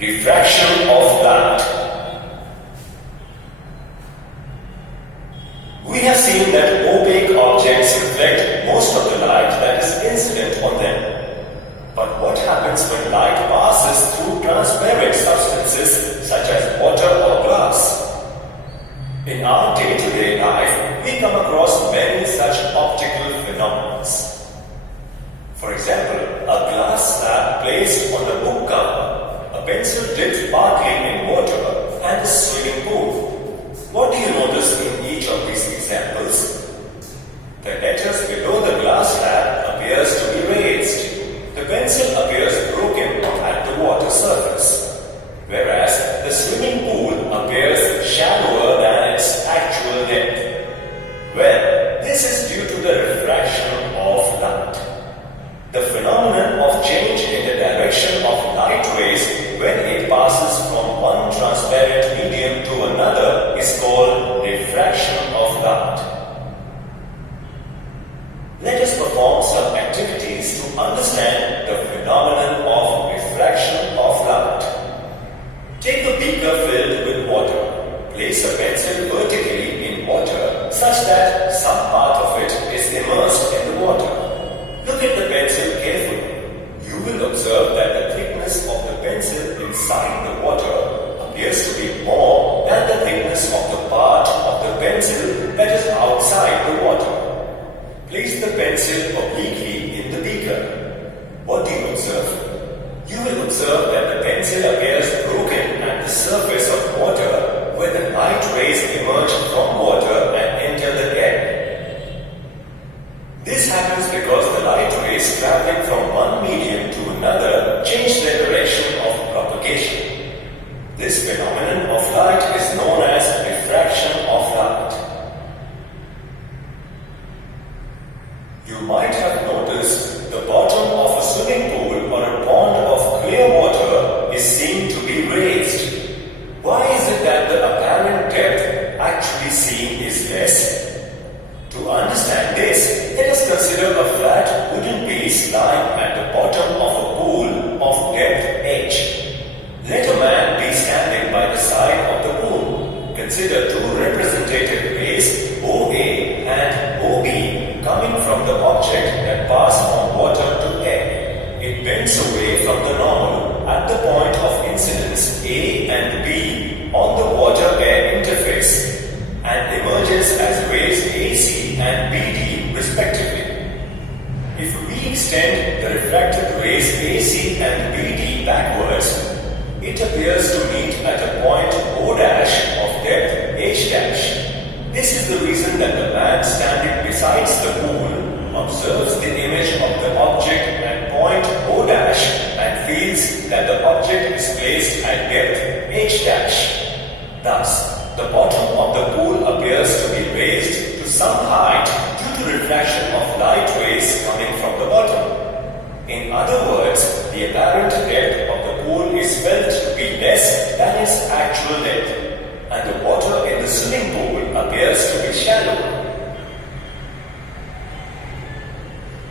Refraction of light. We have seen that opaque objects reflect most of the light that is incident on them. But what happens when light passes through transparent substances such as water or glass? In our day-to-day life, we come across many such optical phenomena. For example, a glass slab placed on a book cover, a pencil dipped partly in water, and a swimming pool. What do you notice in each of these examples? The letters below the glass slab appears to be raised. The pencil appears broken at the water surface, whereas the swimming pool appears shallower than its actual depth. Well, this is due to the refraction of light. The phenomenon of change in the direction of light rays when it passes from one transparent medium to another is called refraction of light. Let us perform some activities to understand the phenomenon of refraction of light. Take a beaker filled with water. Place a pencil vertically in water such that some part of it is immersed in the water. Look at the pencil carefully. You will observe that the thickness of the pencil inside the water appears to be more than the thickness of the part of the pencil that is outside the water. Place the pencil obliquely in the beaker. What do you observe? You will observe that the pencil appears broken at the surface of water where the light rays emerge from water and enter the air. This happens because the light rays traveling from one medium to another change their direction of propagation. This phenomenon of light is known as refraction of light. You might have noticed the bottom of a swimming pool or a pond of clear water is seen to be raised. Why is it that the apparent depth actually seen is less? To understand this, let us consider a flat wooden piece lying at the bottom of a pool of depth h. Let a man be standing by the side of the pool. Consider two representative rays, OA and OB, coming from the object that pass from water to air. It bends away from the normal at the point of incidence A and B on the water-air interface and emerges as rays AC and BD respectively. If we extend the refracted rays AC and BD backwards, it appears to meet at a point O' of depth H'. This is the reason that the man standing besides the pool observes the image of the object at point O' and feels that the object is placed at depth H'. Thus, the bottom of the pool appears to be raised to some height due to refraction of light rays coming from the bottom. In other words, the apparent depth of the pool is felt to be less than its actual depth, and the water in the swimming pool appears to be shallow.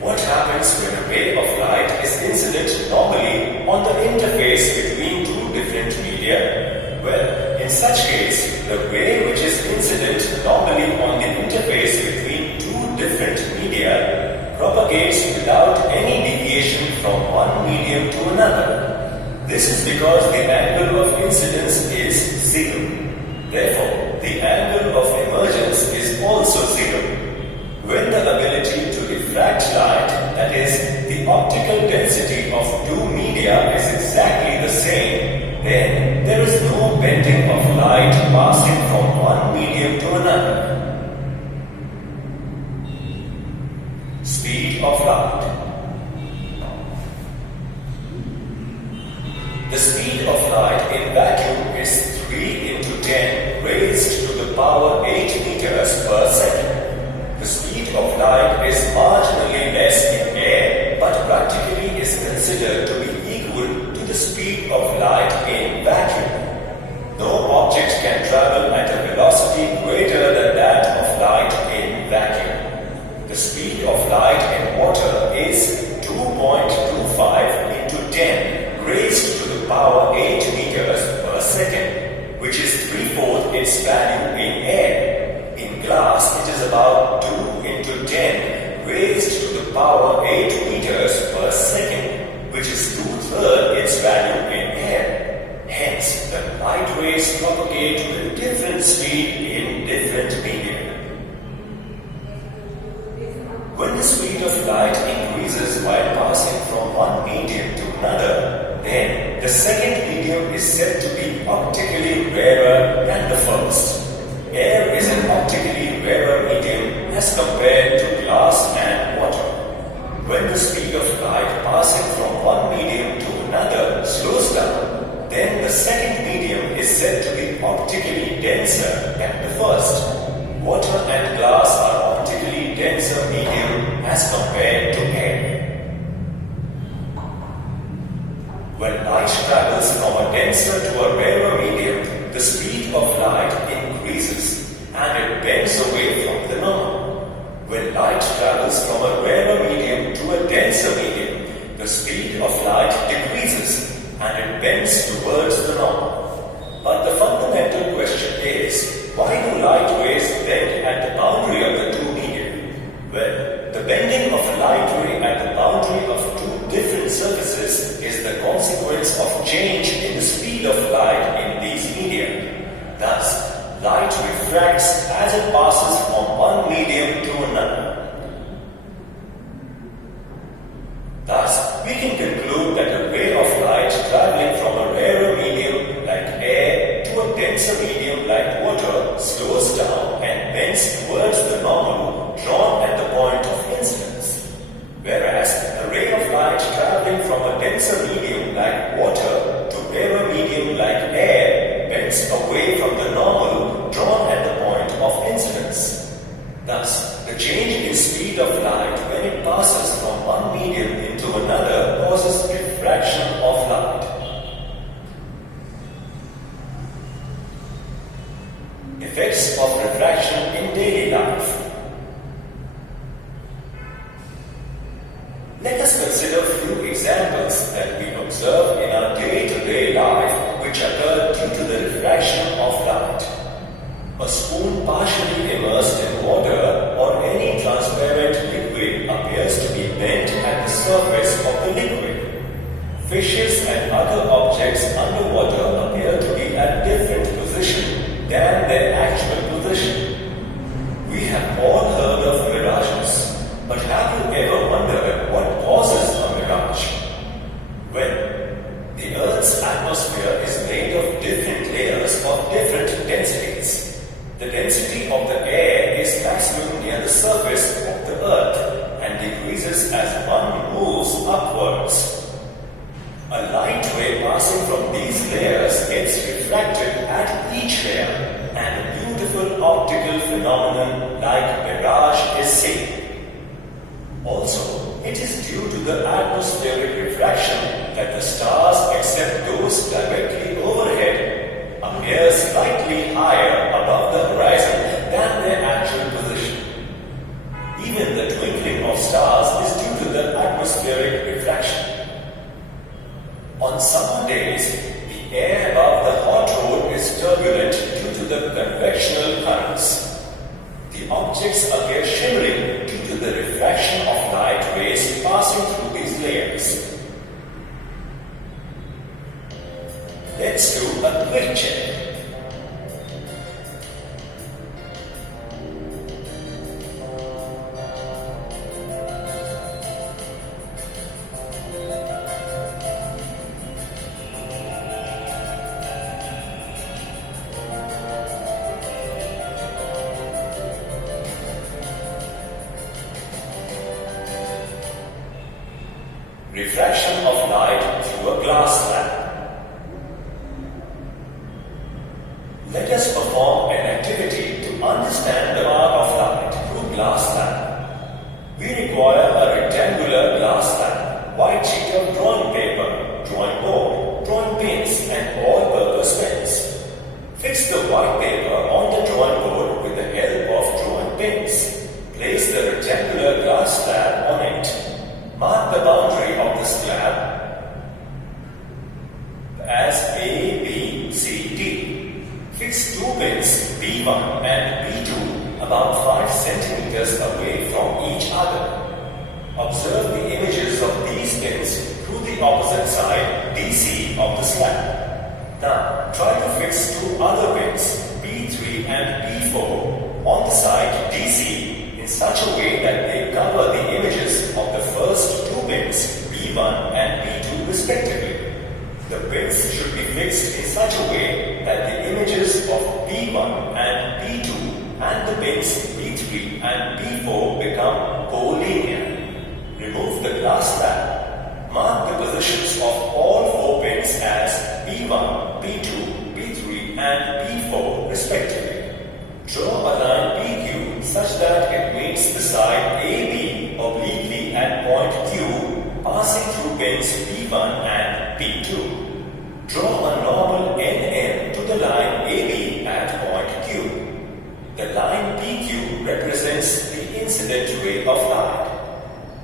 What happens when a ray of light is incident normally on the interface between two different media? Well, in such case, the ray which is incident normally on the interface between two different media propagates without any deviation from one medium to another. This is because the angle of incidence is zero. Therefore, the angle of emergence is also zero. When the ability to refract light, that is, the optical density of two media is exactly the same, then there is no bending of light passing from one medium to another. Speed of light. The speed of light in vacuum is 3 into 10 raised to the power 8 meters per second. The speed of light is marginally less in air, but practically is considered to be equal to the speed of light in vacuum. No object can travel at a velocity greater than that of light in vacuum. The speed of light in water is 2.25 into 10 raised to the power 8 the power 8 meters per second, which is 2/3 its value in air. Hence, the light rays propagate with different speed in different media. When the speed of light increases while passing from one medium to another, then the second medium is said to be optically rarer than the first. Air is an optically rarer medium as compared to glass and water. When the speed of light passing from one medium to another slows down, then the second medium is said to be optically denser than the first. Water and glass are optically denser medium as compared to air. When light travels from a denser to a rarer medium, the speed of light increases and it bends away from the normal. When light travels from a rarer medium to a denser medium, the speed of light decreases and it bends towards the normal. But the fundamental question is, why do light rays bend at the boundary of the two media? Well, the bending of a light ray at the boundary of two different surfaces is the consequence of change in the speed of light in these media. Thus, light refracts as it passes from one medium to another. Thus, we can conclude that a ray of light traveling from a rarer medium like air to a denser medium like water slows down and bends towards the normal drawn at the point of incidence. Whereas a ray of light traveling from a denser medium like water to rarer medium like air bends away from the normal drawn at the point of incidence. Thus, the change in speed of light when it passes from one medium into another causes refraction of light. Effects of refraction in daily life. Let us consider a few examples that we observe in our day-to-day life which occur due to the refraction of light. A spoon partially immersed in water or any transparent liquid appears to be bent at the surface of the liquid. Fishes and other objects underwater appear to be at different position than their actual position. We have all heard of mirages, but have you ever wondered what causes a mirage? Well, the Earth's atmosphere is made of different layers of different densities. The density of the air is maximum near the surface of the Earth and decreases as one moves upwards. A light ray passing from these layers gets refracted at each layer and a beautiful optical phenomenon like mirage is seen. Also, it is due to the atmospheric refraction that the stars, except those directly overhead, appear slightly higher above the horizon than their actual position. Even the twinkling of stars is due to the atmospheric refraction. On summer days, the air above the hot road is turbulent due to the convectional currents. The objects appear shimmering due to the refraction of light rays passing through these layers. Let's do a quick check. Refraction of light through a glass slab. Let us perform an activity to understand the path of light through glass slab. We require a rectangular glass slab, white sheet of drawing paper, drawing board, drawing pins and all-purpose pens. Fix the white paper on the drawing board with the help of drawing pins. Place the rectangular glass slab on it. Mark the boundary of the slab. Observe the images of these pins to the opposite side DC of the slab. Now try to fix two other pins P3 and P4 on the side DC in such a way that they cover the images of the first two pins P1 and P2 respectively. The pins should be fixed in such a way that the images of P1 and P2 and the pins P3 and P4 become collinear. Remove the glass slab. Mark the positions of all four pins as P1, P2, P3 and P4 respectively. Draw a line PQ such that it meets the side AB obliquely at point Q, passing through pins P1 and P2. Draw a normal NN to the line AB at point Q. The line PQ represents the incident ray of light.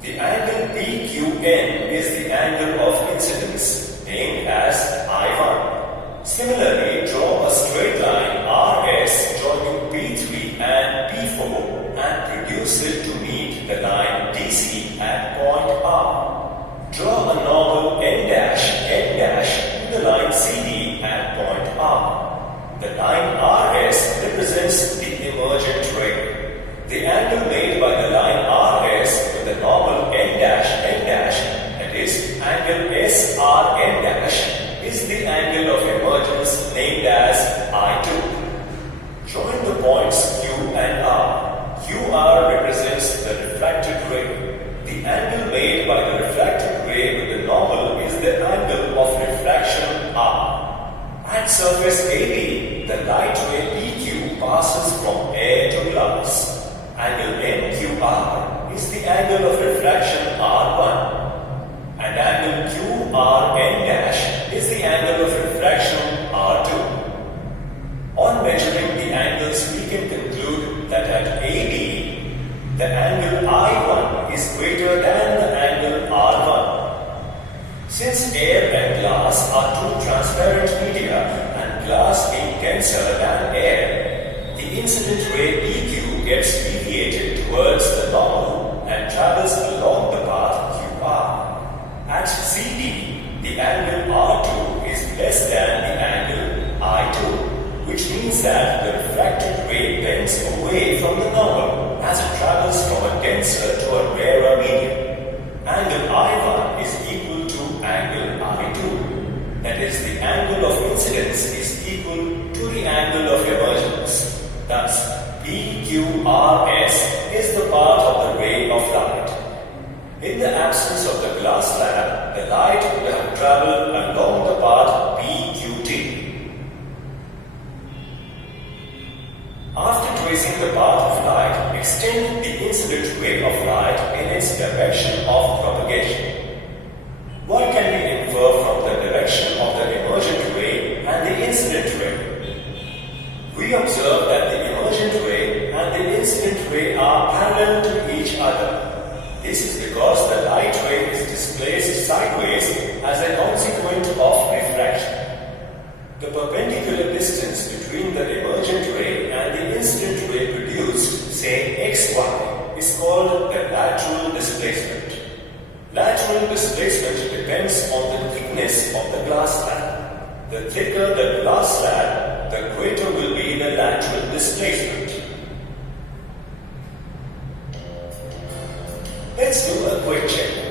The angle PQN is the angle of incidence, named as I1. Similarly, draw a straight line RS joining P3 and P4 and reduce it to meet the line DC at point R. Draw a normal N' to the line CD at point R. The line RS represents the emergent ray. The angle made by the line RS with the normal N', that is, angle SRN', is the angle of emergence named as I2. Join the points Q and R. QR represents the refracted ray. The angle made by the refracted ray with the normal is the angle of refraction R. At surface AB, the light ray PQ passes from air to glass. Angle NQR is the angle of refraction R1 and angle QRN' is the angle of refraction R2. On measuring the angles, we can conclude that at AB, the angle I1 is greater than the angle R1. Since air and glass are two transparent media and glass being denser than air, the incident ray PQ gets deviated towards the normal and travels along the path QR. At CD, the angle R2 is less than the angle I2, which means that the refracted ray bends away from the normal as it travels from a denser to a rarer medium. Angle I1 is equal to angle I2. That is, the angle of incidence is equal to the angle of emergence. Thus, PQRS is the path of the ray of light. In the absence of the glass slab, the light would have traveled along the path PQT. After tracing the path of light, extend the incident ray of light in its direction of propagation. What can we infer from the direction of the emergent ray and the incident ray? We observe that the emergent ray and the incident ray are parallel to each other. This is because the light ray is displaced sideways as a consequence of refraction. The perpendicular distance between the emergent ray and the incident ray produced, say xy, is called the lateral displacement. Lateral displacement depends on the thickness of the glass slab. The thicker the glass slab, the greater will be the lateral displacement. Let's do a quick check.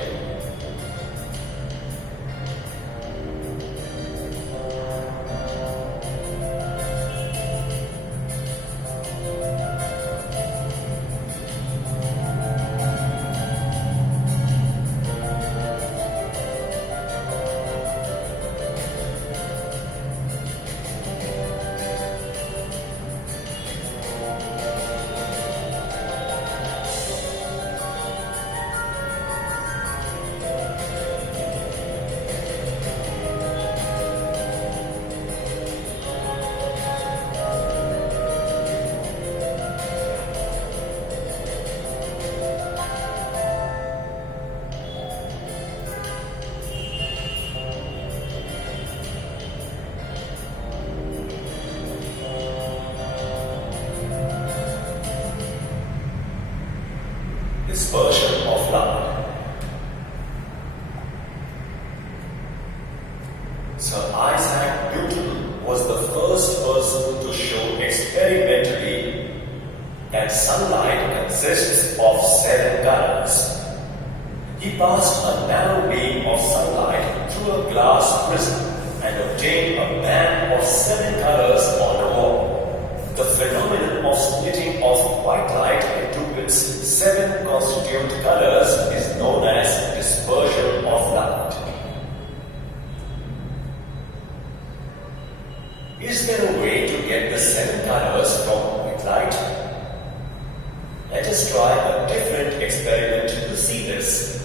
He passed a narrow beam of sunlight through a glass prism and obtained a band of 7 colors on a wall. The phenomenon of splitting of white light into its 7 constituent colors is known as dispersion of light. Is there a way to get the 7 colors from white light? Let us try a different experiment to see this.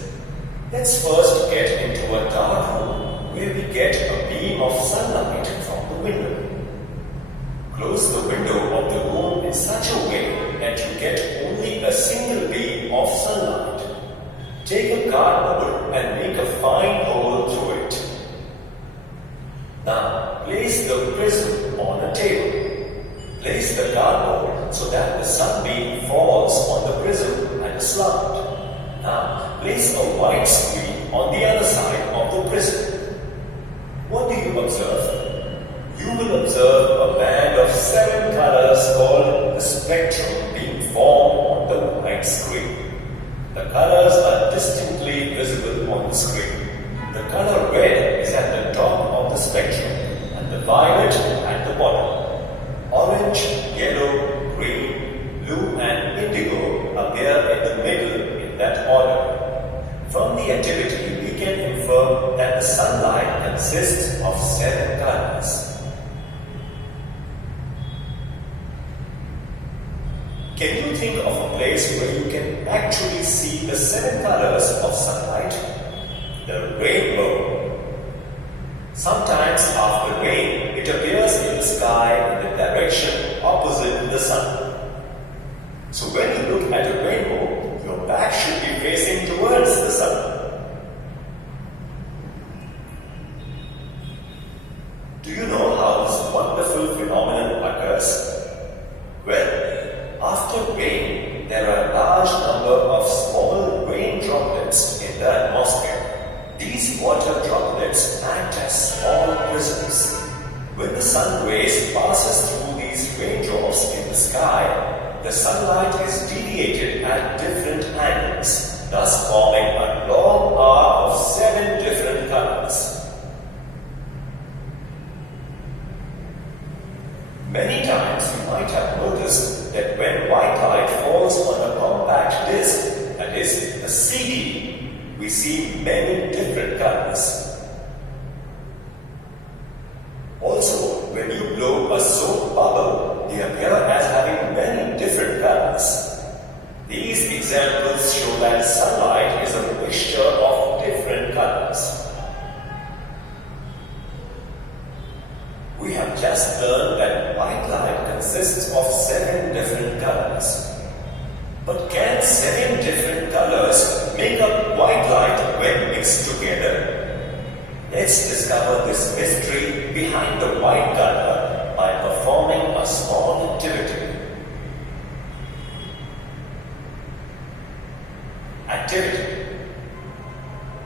Let's first get into a dark room where we get a beam of sunlight from the window. Close the window of the room in such a way that you get only a single beam of sunlight. Take a cardboard and make a fine hole through it. Now, place the prism on a table. Place the cardboard so that the sunbeam falls on the prism at a slant. Now, place a white screen on the other side of the prism. What do you observe? You will observe a band of 7 colors called the spectrum being formed on the white screen. The colors are distinctly visible on the screen. The color red is at the top of the spectrum and the violet at the bottom. Orange, yellow, green, blue and indigo appear in the middle in that order. From the activity, we can infer that the sunlight consists of 7 colors. Can you think of a place where you can actually see the 7 colors of sunlight? The rainbow. Sometimes after rain, it appears in the sky in the direction opposite the sun. So when you look at a rainbow, your back should be facing towards the sun. Do you know how this wonderful phenomenon occurs? Well, after rain, there are a large number of small rain droplets in the atmosphere. These water droplets act as small prisms. When the sun rays passes through these raindrops in the sky, the sunlight is deviated at different angles, thus forming a long arc of 7 different colors. Many times you might have noticed that when white light falls on a compact disc, that is, a CD, we see many different colors. Also, when you blow a soap bubble, they appear as having many different colors. These examples show that sunlight is a mixture of different colors. We have just learned that white light consists of 7 different colors. But can 7 different colors make up white light when mixed together? Let's discover this mystery behind the white color by performing a small activity. Activity.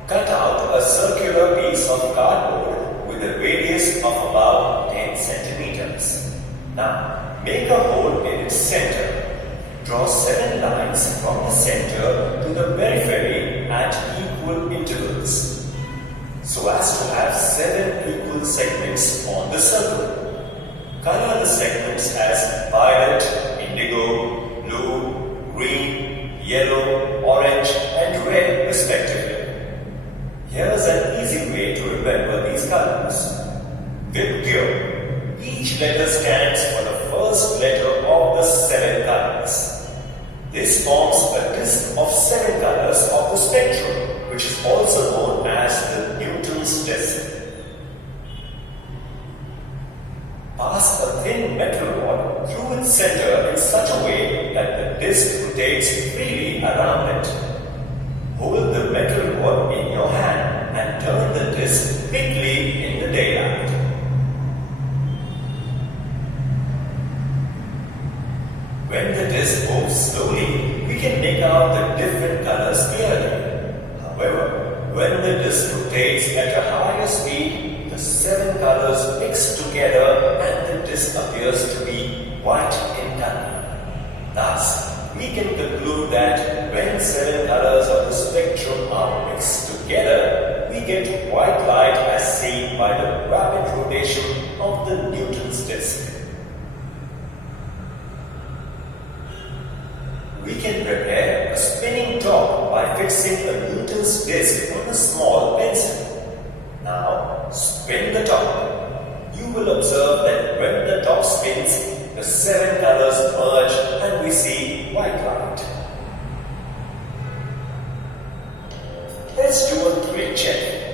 Cut out a circular piece of cardboard with a radius of about 10 centimeters. Now, make a hole in its center. Draw 7 lines from the center to the periphery at equal intervals, so as to have 7 equal segments on the circle. Color the segments as violet, indigo, blue, green, yellow, orange, and red respectively. Here's an easy way to remember these colors. With cure, each letter stands for the first letter of the 7 colors. This forms a disk of 7 colors of the spectrum, which is also known as the Newton's disk. Pass a thin metal rod through its center in such a way that the disk rotates freely around it. Hold the metal rod in your hand and turn the disk quickly in the daylight. When the disk moves slowly, we can make out the different colors clearly. However, when the disk rotates at a higher speed, the 7 colors mix together and the disk appears to be white in color. Thus, we can conclude that when 7 colors of the spectrum are mixed together, we get white light as seen by the rapid rotation of the Newton's disk. We can prepare a spinning top by fixing a Newton's disk on a small pencil. Now, spin the top. You will observe that when the top spins, the 7 colors merge and we see white light. Let's do a quick check.